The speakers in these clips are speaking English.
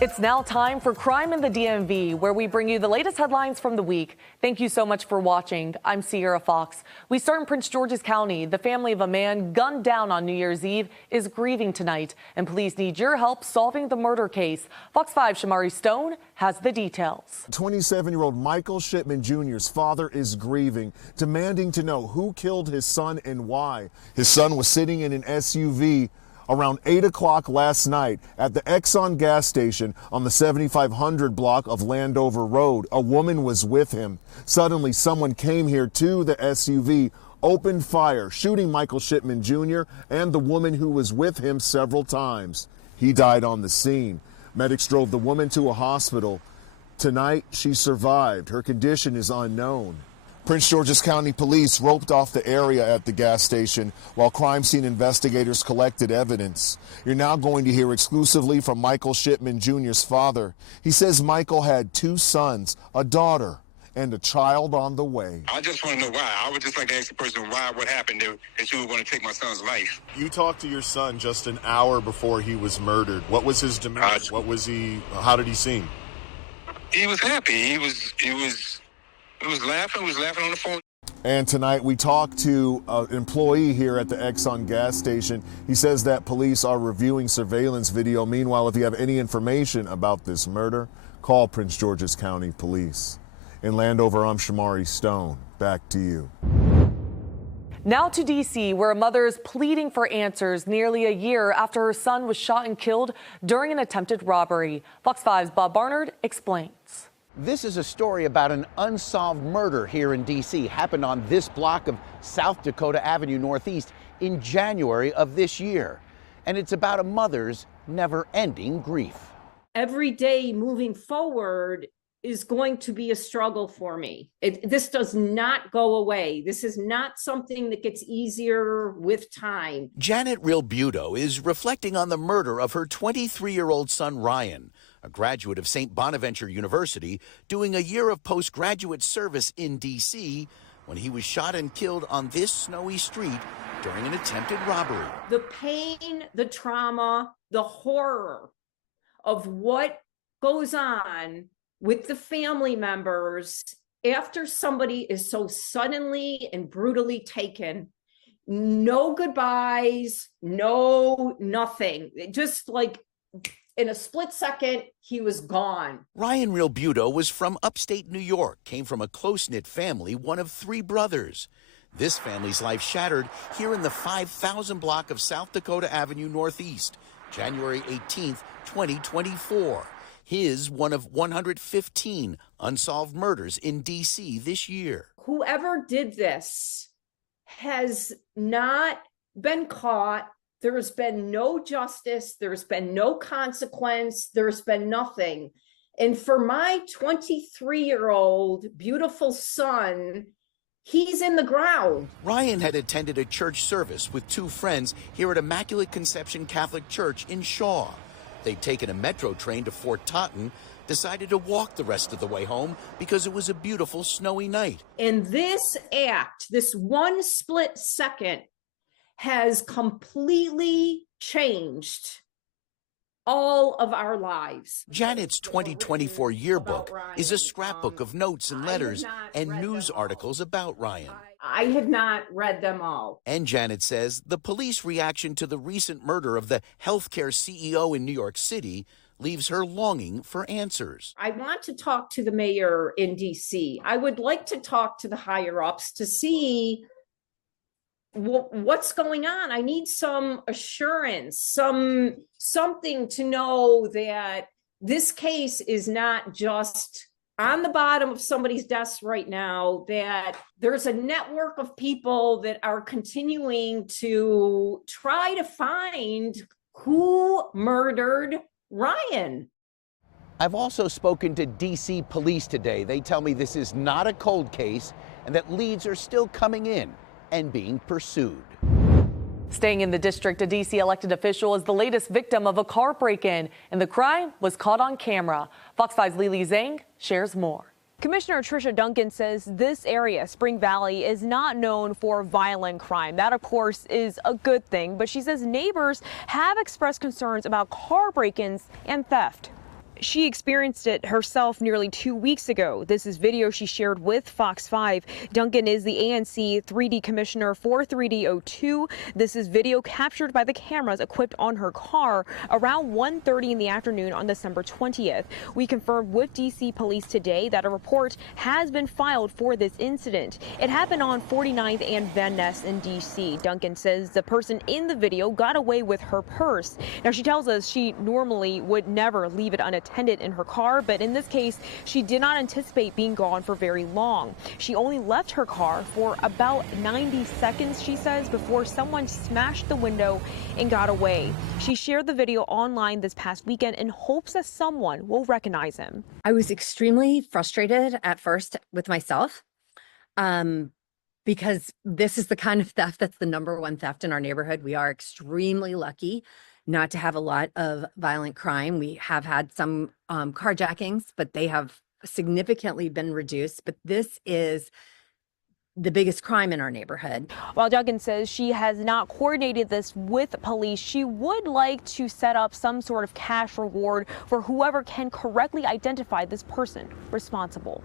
It's now time for Crime in the DMV, where we bring you the latest headlines from the week. Thank you so much for watching. I'm Sierra Fox. We start in Prince George's County. The family of a man gunned down on New Year's Eve is grieving tonight, and police need your help solving the murder case. Fox 5's Shamari Stone has the details. 27-year-old Michael Shipman Jr.'s father is grieving, demanding to know who killed his son and why. His son was sitting in an SUV around 8 o'clock last night at the Exxon gas station on the 7500 block of Landover Road. A woman was with him. Suddenly, someone came here to the SUV, opened fire, shooting Michael Shipman Jr. and the woman who was with him several times. He died on the scene. Medics drove the woman to a hospital. Tonight, she survived. Her condition is unknown. Prince George's County Police roped off the area at the gas station while crime scene investigators collected evidence. You're now going to hear exclusively from Michael Shipman Jr.'s father. He says Michael had 2 sons, a daughter, and a child on the way. I just want to know why. I would just like to ask the person why, what happened there, that you would want to take my son's life. You talked to your son just an hour before he was murdered. What was his demeanor? How did he seem? He was happy. He was laughing. He was laughing on the phone. And tonight we talked to an employee here at the Exxon gas station. He says that police are reviewing surveillance video. Meanwhile, if you have any information about this murder, call Prince George's County Police. In Landover, I'm Shamari Stone. Back to you. Now to D.C., where a mother is pleading for answers nearly a year after her son was shot and killed during an attempted robbery. Fox 5's Bob Barnard explains. This is a story about an unsolved murder here in D.C. Happened on this block of South Dakota Avenue Northeast in January of this year. And it's about a mother's never-ending grief. Every day moving forward is going to be a struggle for me. This does not go away. This is not something that gets easier with time. Janet Rilbuto is reflecting on the murder of her 23-year-old son, Ryan, a graduate of St. Bonaventure University, doing a year of postgraduate service in D.C. when he was shot and killed on this snowy street during an attempted robbery. The pain, the trauma, the horror of what goes on with the family members after somebody is so suddenly and brutally taken. No goodbyes, no nothing. Just like in a split second, he was gone. Ryan Rilbuto was from upstate New York, came from a close-knit family, one of 3 brothers. This family's life shattered here in the 5,000 block of South Dakota Avenue Northeast, January 18th, 2024. His one of 115 unsolved murders in D.C. this year. Whoever did this has not been caught. There's been no justice. There's been no consequence. There's been nothing. And for my 23-year-old beautiful son, he's in the ground. Ryan had attended a church service with 2 friends here at Immaculate Conception Catholic Church in Shaw. They'd taken a metro train to Fort Totten, decided to walk the rest of the way home because it was a beautiful snowy night. And this act, this one split second, has completely changed all of our lives. Janet's 2024 yearbook is a scrapbook of notes and letters and news articles about Ryan. I have not read them all. And Janet says the police reaction to the recent murder of the healthcare CEO in New York City leaves her longing for answers. I want to talk to the mayor in D.C. I would like to talk to the higher ups to see what's going on. I need some assurance, something to know that this case is not just on the bottom of somebody's desk right now, that there's a network of people that are continuing to try to find who murdered Ryan. I've also spoken to D.C. police today. They tell me this is not a cold case and that leads are still coming in and being pursued. Staying in the district, a D.C. elected official is the latest victim of a car break-in, and the crime was caught on camera. Fox 5's Lily Zhang shares more. Commissioner Tricia Duncan says this area, Spring Valley, is not known for violent crime. That, of course, is a good thing, but she says neighbors have expressed concerns about car break-ins and theft. She experienced it herself nearly 2 weeks ago. This is video she shared with Fox 5. Duncan is the ANC 3D commissioner for 3D02. This is video captured by the cameras equipped on her car around 1:30 in the afternoon on December 20th. We confirmed with DC police today that a report has been filed for this incident. It happened on 49th and Van Ness in DC. Duncan says the person in the video got away with her purse. Now, she tells us she normally would never leave it unattended in her car, but in this case, she did not anticipate being gone for very long. She only left her car for about 90 seconds, she says, before someone smashed the window and got away. She shared the video online this past weekend in hopes that someone will recognize him. I was extremely frustrated at first with myself because this is the kind of theft that's the #1 theft in our neighborhood. We are extremely lucky not to have a lot of violent crime. We have had some carjackings, but they have significantly been reduced. But this is the biggest crime in our neighborhood. While Duncan says she has not coordinated this with police, she would like to set up some sort of cash reward for whoever can correctly identify this person responsible.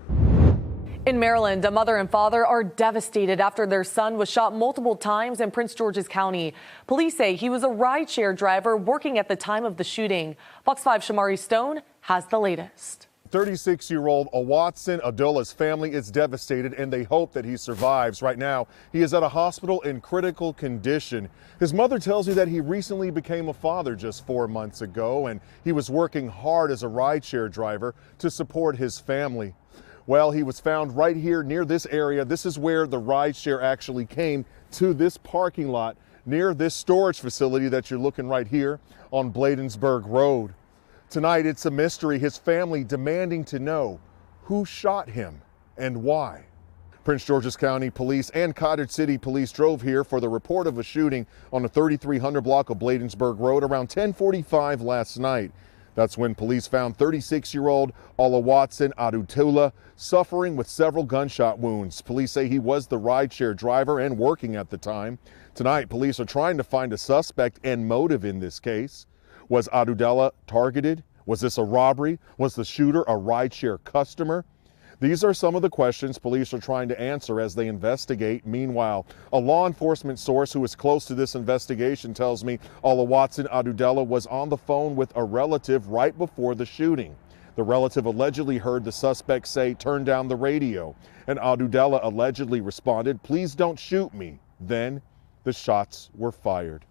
In Maryland, a mother and father are devastated after their son was shot multiple times in Prince George's County. Police say he was a rideshare driver working at the time of the shooting. Fox 5 Shamari Stone has the latest. 36-year-old Watson Abdullah's family is devastated and they hope that he survives. Right now, he is at a hospital in critical condition. His mother tells me that he recently became a father just 4 months ago and he was working hard as a rideshare driver to support his family. Well, he was found right here near this area. This is where the rideshare actually came to this parking lot near this storage facility that you're looking right here on Bladensburg Road. Tonight, it's a mystery. His family demanding to know who shot him and why. Prince George's County Police and Cottage City Police drove here for the report of a shooting on the 3300 block of Bladensburg Road around 10:45 last night. That's when police found 36-year-old Watson Abdullah suffering with several gunshot wounds. Police say he was the rideshare driver and working at the time. Tonight, police are trying to find a suspect and motive in this case. Was Abdullah targeted? Was this a robbery? Was the shooter a rideshare customer? These are some of the questions police are trying to answer as they investigate. Meanwhile, a law enforcement source who is close to this investigation tells me Watson Abdullah was on the phone with a relative right before the shooting. The relative allegedly heard the suspect say, "Turn down the radio," and Abdullah allegedly responded, "Please don't shoot me." Then the shots were fired.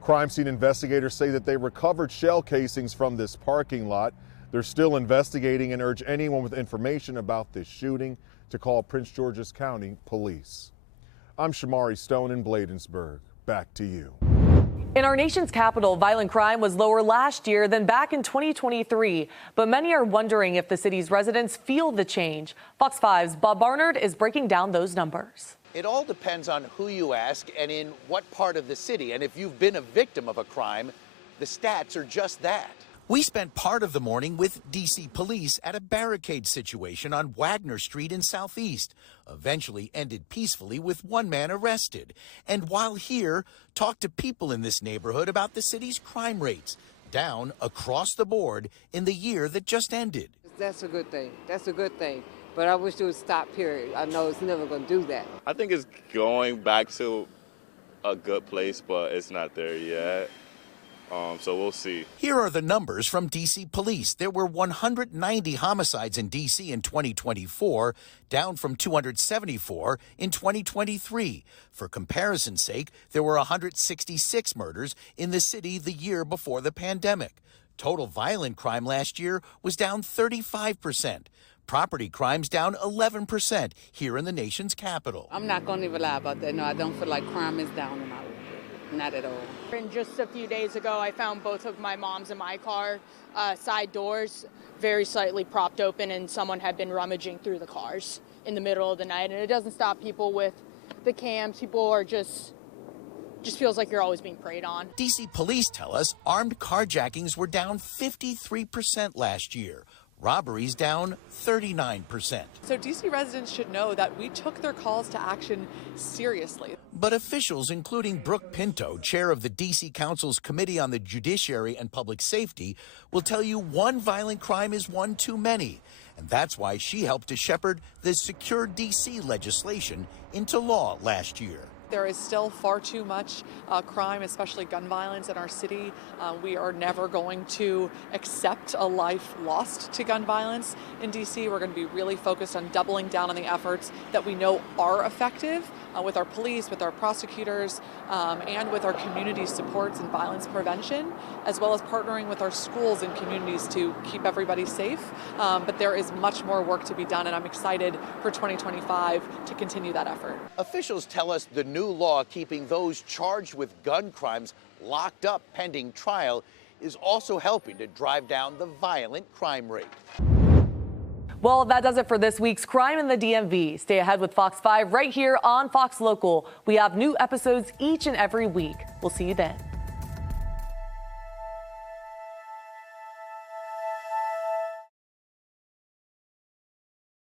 Crime scene investigators say that they recovered shell casings from this parking lot. They're still investigating and urge anyone with information about this shooting to call Prince George's County Police. I'm Shamari Stone in Bladensburg. Back to you. In our nation's capital, violent crime was lower last year than back in 2023, but many are wondering if the city's residents feel the change. Fox 5's Bob Barnard is breaking down those numbers. It all depends on who you ask and in what part of the city. And if you've been a victim of a crime, the stats are just that. We spent part of the morning with D.C. police at a barricade situation on Wagner Street in Southeast. Eventually ended peacefully with one man arrested. And while here, talked to people in this neighborhood about the city's crime rates, down across the board in the year that just ended. That's a good thing. That's a good thing. But I wish it would stop, period. I know it's never going to do that. I think it's going back to a good place, but it's not there yet. So we'll see. Here are the numbers from D.C. police. There were 190 homicides in D.C. in 2024, down from 274 in 2023. For comparison's sake, there were 166 murders in the city the year before the pandemic. Total violent crime last year was down 35%. Property crimes down 11% here in the nation's capital. I'm not going to even lie about that. No, I don't feel like crime is down in our area. Not at all. And just a few days ago, I found both of my mom's and my car side doors very slightly propped open, and someone had been rummaging through the cars in the middle of the night. And it doesn't stop people with the cams. People are just feels like you're always being preyed on. D.C. police tell us armed carjackings were down 53% last year. Robberies down 39%. So DC residents should know that we took their calls to action seriously. But officials, including Brooke Pinto, chair of the DC Council's Committee on the Judiciary and Public Safety, will tell you one violent crime is one too many. And that's why she helped to shepherd the Secure DC legislation into law last year. There is still far too much crime, especially gun violence in our city. We are never going to accept a life lost to gun violence in DC. We're going to be really focused on doubling down on the efforts that we know are effective with our police, with our prosecutors, and with our community supports and violence prevention, as well as partnering with our schools and communities to keep everybody safe. But there is much more work to be done, and I'm excited for 2025 to continue that effort. Officials tell us the new law keeping those charged with gun crimes locked up pending trial is also helping to drive down the violent crime rate. Well, that does it for this week's Crime in the DMV. Stay ahead with Fox 5 right here on Fox Local. We have new episodes each and every week. We'll see you then.